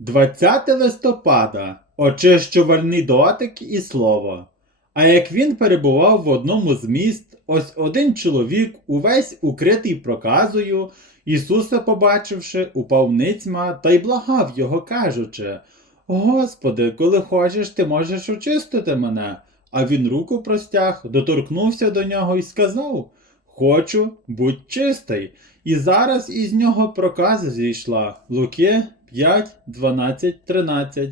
20 листопада очищувальний дотик і слово. А як він перебував в одному з міст, ось один чоловік, увесь укритий проказою, Ісуса, побачивши, упав ницьма та й благав його, кажучи: Господи, коли хочеш, ти можеш очистити мене. А він руку простяг, доторкнувся до нього і сказав: Хочу, будь чистий. І зараз із нього проказа зійшла. Луки 5, 12, 13.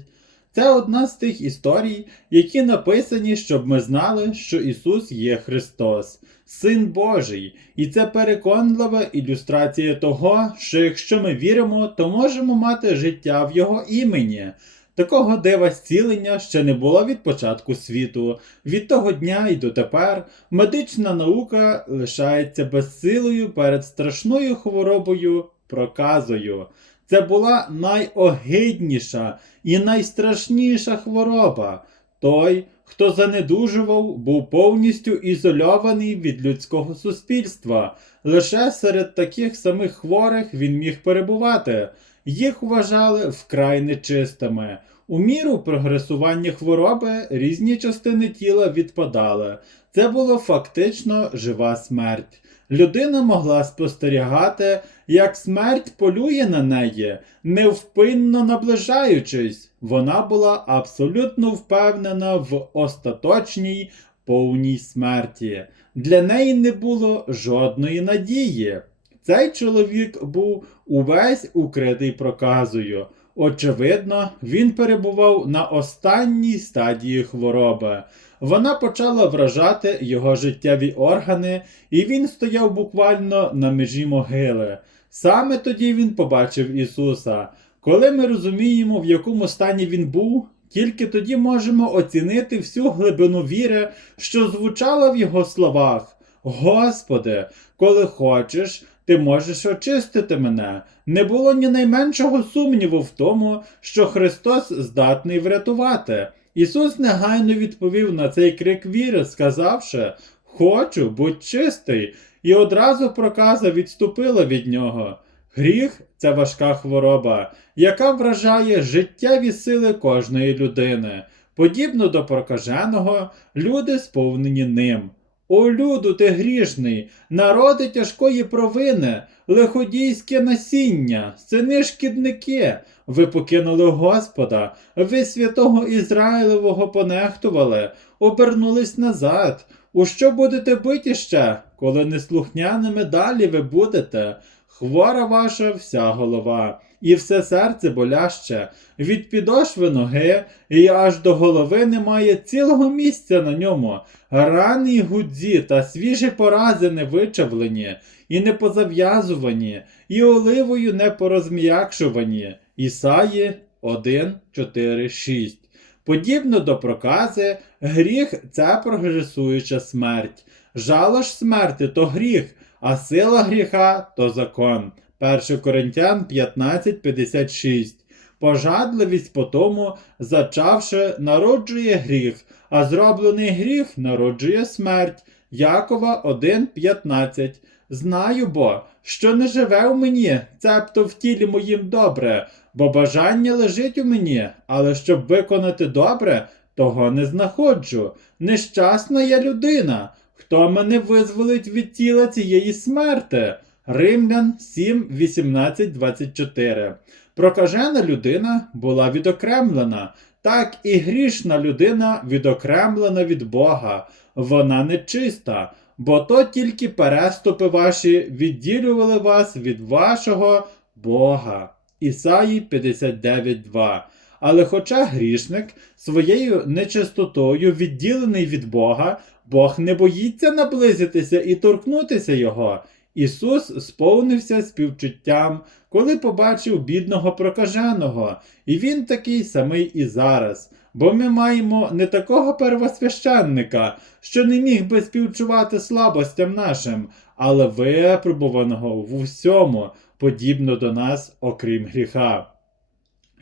Це одна з тих історій, які написані, щоб ми знали, що Ісус є Христос, Син Божий, і це переконлива ілюстрація того, що якщо ми віримо, то можемо мати життя в Його імені. Такого дива зцілення ще не було від початку світу. Від того дня і дотепер медична наука лишається безсилою перед страшною хворобою проказою. Це була найогидніша і найстрашніша хвороба. Той, хто занедужував, був повністю ізольований від людського суспільства. Лише серед таких самих хворих він міг перебувати. Їх вважали вкрай нечистими. У міру прогресування хвороби різні частини тіла відпадали. Це було фактично жива смерть. Людина могла спостерігати, як смерть полює на неї, невпинно наближаючись. Вона була абсолютно впевнена в остаточній повній смерті. Для неї не було жодної надії. Цей чоловік був увесь укритий проказою. Очевидно, він перебував на останній стадії хвороби. Вона почала вражати його життєві органи, і він стояв буквально на межі могили. Саме тоді він побачив Ісуса. Коли ми розуміємо, в якому стані він був, тільки тоді можемо оцінити всю глибину віри, що звучала в його словах. Господи, коли хочеш, ти можеш очистити мене. Не було ні найменшого сумніву в тому, що Христос здатний врятувати. Ісус негайно відповів на цей крик віри, сказавши: Хочу, будь чистий, і одразу проказа відступила від нього. Гріх це важка хвороба, яка вражає життєві сили кожної людини. Подібно до прокаженого, люди сповнені ним. О, люду, ти грішний, народи тяжкої провини, лиходійське насіння, сини шкідники. Ви покинули Господа, ви святого Ізраїлевого понехтували, обернулись назад. У що будете биті ще, коли неслухняними далі ви будете? Хвора ваша вся голова, і все серце боляще, від підошви ноги, і аж до голови немає цілого місця на ньому. Рани й гудзі та свіжі порази не вичавлені, і не позав'язувані, і оливою не порозм'якшувані. Ісаї 1, 4, 6. Подібно до прокази, гріх це прогресуюча смерть. Жало ж смерти то гріх, а сила гріха то закон. 1 Коринтян 15:56. Пожадливість по тому, зачавши, народжує гріх, а зроблений гріх народжує смерть. Якова 1:15. Знаю бо, що не живе у мені, цебто в тілі моїм добре, бо бажання лежить у мені, але щоб виконати добре, того не знаходжу. Нещасна я людина. Хто мене визволить від тіла цієї смерти? Римлян 7, 18, 24. Прокажена людина була відокремлена, так і грішна людина відокремлена від Бога. Вона нечиста, бо то тільки переступи ваші відділювали вас від вашого Бога. Ісаї 59.2. Але хоча грішник своєю нечистотою відділений від Бога, Бог не боїться наблизитися і торкнутися його. Ісус сповнився співчуттям, коли побачив бідного прокаженого, і він такий самий і зараз. Бо ми маємо не такого первосвященника, що не міг би співчувати слабостям нашим, але випробуваного в усьому, подібно до нас, окрім гріха.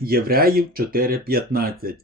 Євреїв 4.15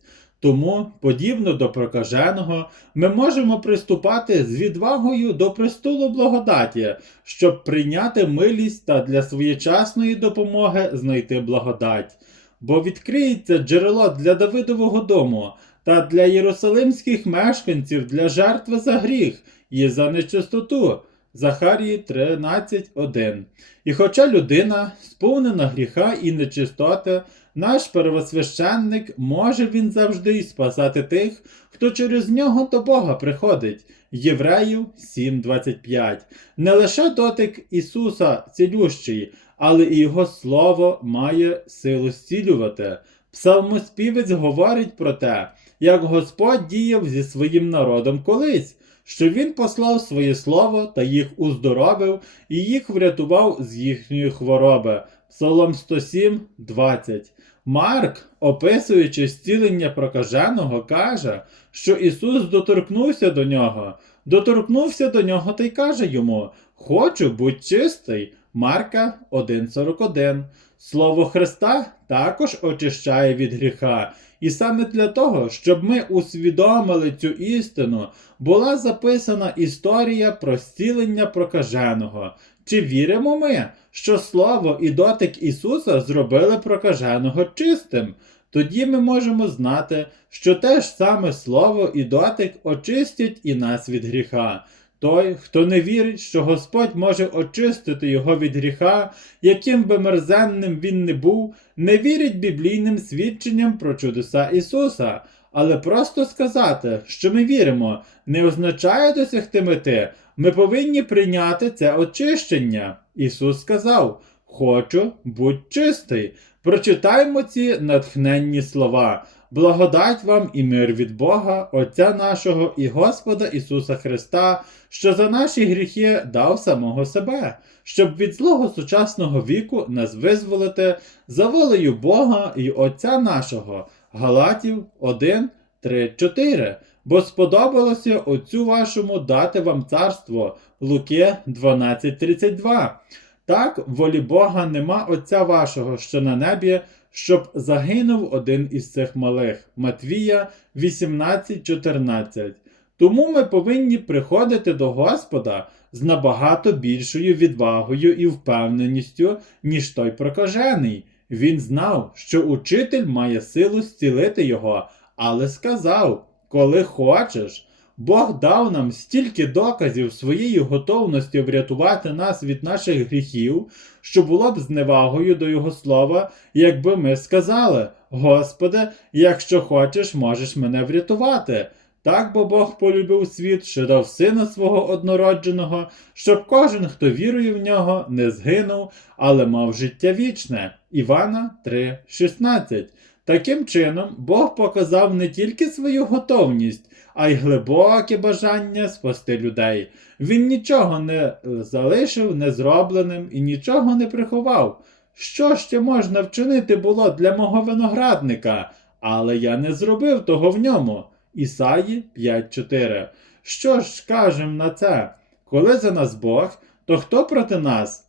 тому, подібно до прокаженого, ми можемо приступати з відвагою до престолу благодаті, щоб прийняти милість та для своєчасної допомоги знайти благодать. бо відкриється джерело для Давидового дому та для єрусалимських мешканців для жертви за гріх і за нечистоту. Захарії 13.1. І хоча людина сповнена гріха і нечистоти, наш первосвященник може він завжди й спасати тих, хто через нього до Бога приходить. Євреїв 7.25. Не лише дотик Ісуса цілющий, але і Його Слово має силу зцілювати. Псалмоспівець говорить про те, як Господь діяв зі своїм народом колись, що Він послав своє слово та їх уздоровив і їх врятував з їхньої хвороби. Псалом 107, 20. Марк, описуючи зцілення прокаженого, каже, що Ісус доторкнувся до нього, доторкнувся до нього та й каже йому: Хочу, будь чистий. Марка 1.41. Слово Христа також очищає від гріха. І саме для того, щоб ми усвідомили цю істину, була записана історія про зцілення прокаженого. Чи віримо ми, що слово і дотик Ісуса зробили прокаженого чистим? Тоді ми можемо знати, що те ж саме слово і дотик очистять і нас від гріха. Той, хто не вірить, що Господь може очистити його від гріха, яким би мерзенним він не був, не вірить біблійним свідченням про чудеса Ісуса. Але просто сказати, що ми віримо, не означає досягти мети. Ми повинні прийняти це очищення. Ісус сказав: Хочу, будь чистий. Прочитаймо ці натхненні слова. Благодать вам і мир від Бога, Отця нашого і Господа Ісуса Христа, що за наші гріхи дав самого себе, щоб від злого сучасного віку нас визволити за волею Бога і Отця нашого. Галатів 1, 3, 4. Бо сподобалося Отцю вашому дати вам царство. Луки 12.32. Так, волі Бога нема Отця вашого, що на небі, щоб загинув один із цих малих. Матвія 18.14. Тому ми повинні приходити до Господа з набагато більшою відвагою і впевненістю, ніж той прокажений. Він знав, що учитель має силу зцілити його, але сказав: коли хочеш. Бог дав нам стільки доказів своєї готовності врятувати нас від наших гріхів, що було б зневагою до Його слова, якби ми сказали: Господи, якщо хочеш, можеш мене врятувати. Так бо Бог полюбив світ, що дав сина свого однородженого, щоб кожен, хто вірує в нього, не згинув, але мав життя вічне. Івана 3,16. Таким чином, Бог показав не тільки свою готовність, а й глибоке бажання спасти людей. Він нічого не залишив незробленим і нічого не приховав. Що ще можна вчинити було для мого виноградника, але я не зробив того в ньому. Ісаї 5.4. Що ж кажем на це? Коли за нас Бог, то хто проти нас?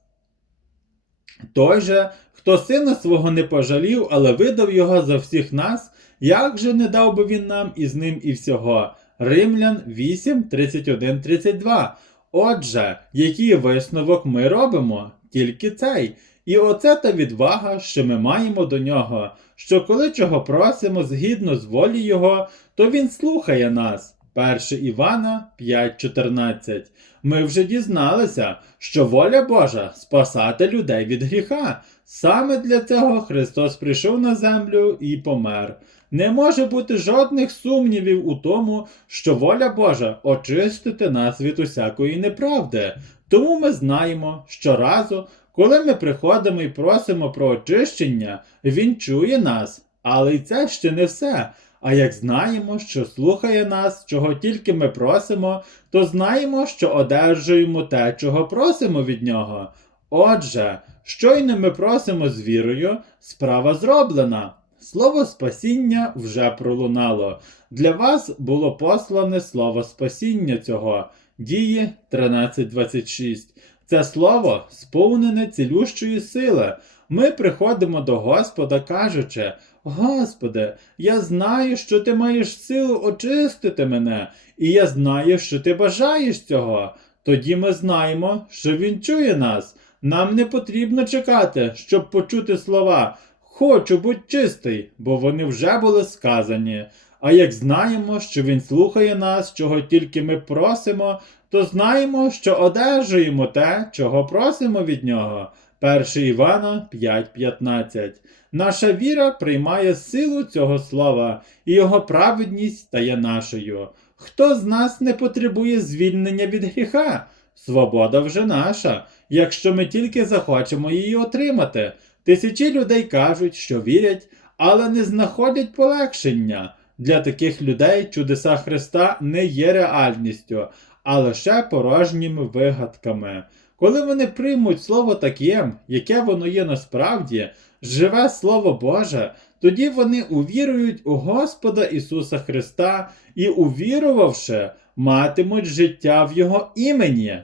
Той же, хто сина свого не пожалів, але видав його за всіх нас, як же не дав би він нам із ним і всього? Римлян 8, 31, 32. Отже, який висновок ми робимо? Тільки цей. І оце та відвага, що ми маємо до нього, що коли чого просимо згідно з волі Його, то Він слухає нас. 1 Івана 5.14. Ми вже дізналися, що воля Божа спасати людей від гріха. Саме для цього Христос прийшов на землю і помер. Не може бути жодних сумнівів у тому, що воля Божа очистити нас від усякої неправди. Тому ми знаємо, що разу, коли ми приходимо і просимо про очищення, Він чує нас. Але й це ще не все. А як знаємо, що слухає нас, чого тільки ми просимо, то знаємо, що одержуємо те, чого просимо від нього. Отже, щойно ми просимо з вірою, справа зроблена. Слово спасіння вже пролунало. Для вас було послане слово спасіння цього. Дії 13.26. Це слово сповнене цілющої сили. Ми приходимо до Господа, кажучи: Господи, я знаю, що ти маєш силу очистити мене, і я знаю, що ти бажаєш цього. Тоді ми знаємо, що Він чує нас. Нам не потрібно чекати, щоб почути слова Хочу будь чистий, бо вони вже були сказані. А як знаємо, що він слухає нас, чого тільки ми просимо, то знаємо, що одержуємо те, чого просимо від нього. 1 Івана 5.15. Наша віра приймає силу цього слова, і його праведність стає нашою. Хто з нас не потребує звільнення від гріха? Свобода вже наша, якщо ми тільки захочемо її отримати. Тисячі людей кажуть, що вірять, але не знаходять полегшення. Для таких людей чудеса Христа не є реальністю, а лише порожніми вигадками. Коли вони приймуть слово таким, яке воно є насправді, живе Слово Боже, тоді вони увірують у Господа Ісуса Христа і, увірувавши, матимуть життя в Його імені.